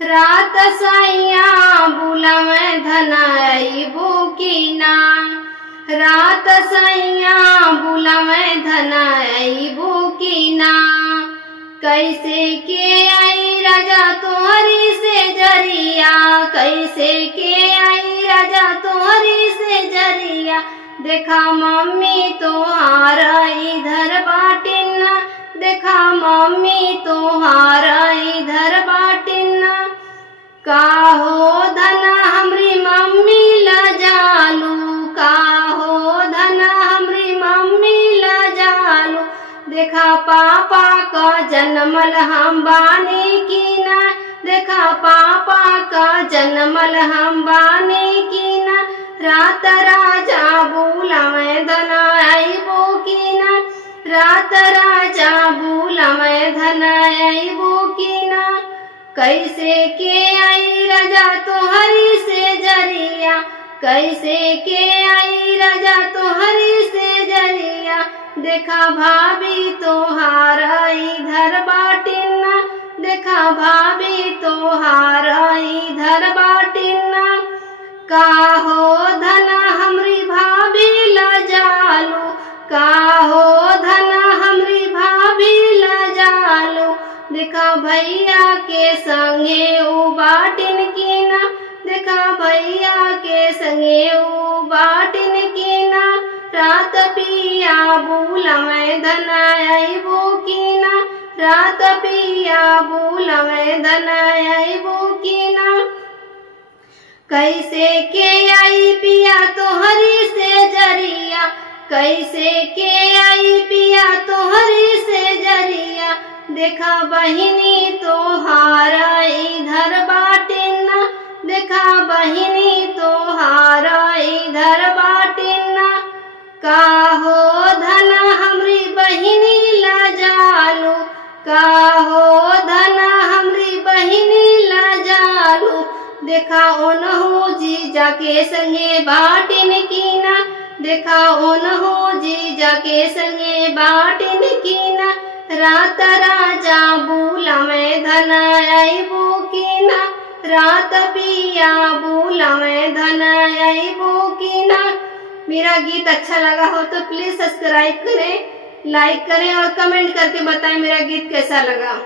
रात सैया बुलावे धनाइबू की ना। रात सैया बुलावे धनाइबू की ना। कैसे के आई राजा तोहरी से जरिया, कैसे के आई राजा तोहरी से जरिया। देखा मम्मी तोहार इधर बाटिन, देखा मम्मी तोहार इधर बाटिन। का हो धना हमरी मम्मी लजालू, का हो धना हमरी मम्मी लजालू। देखा पापा का जन्मल हम बानी की ना, देखा पापा का जन्मल हम बानी की ना। रात राजा बुलावे धनाइबू की ना, रात राजा बुलावे धनाइबू की ना। कैसे के आई राजा तोहरी से जरिया, कैसे के आई राजा तोहरी से जरिया। देखा भाभी तोहार इधर बाटिन, देखा भाभी तोहार इधर बाटिन। का हो धना हमरी भाभी लजालू, का हो धना हमरी भाभी लजालू। देखा भैया के संगे उ बाटिन की ना, देखा भैया के संगे उ बाटिन की ना। रात पिया बुलावे धनाइबू की ना, रात पिया बुलावे धनाइबू की ना। कैसे के आई पिया तोहरी से जरिया, कैसे के आई पिया तोहरी से जरिया। देखा बहिनी तोहार इधर बाटिन, देखा बहिनी तोहार इधर बाटिन। का हो धना हमरी बहिनी लजालू, का हो धना हमरी बहिनी लजालू। देखा ओनहु जीजा के संगे बाटिन की ना, देखा ओनहु जीजा के संगे बाटिन की ना। रात राजा बुलावे धनाइबू की ना, रात पिया बुलावे धनाइबू की ना। मेरा गीत अच्छा लगा हो तो प्लीज सब्सक्राइब करें, लाइक करें और कमेंट करके बताएं मेरा गीत कैसा लगा।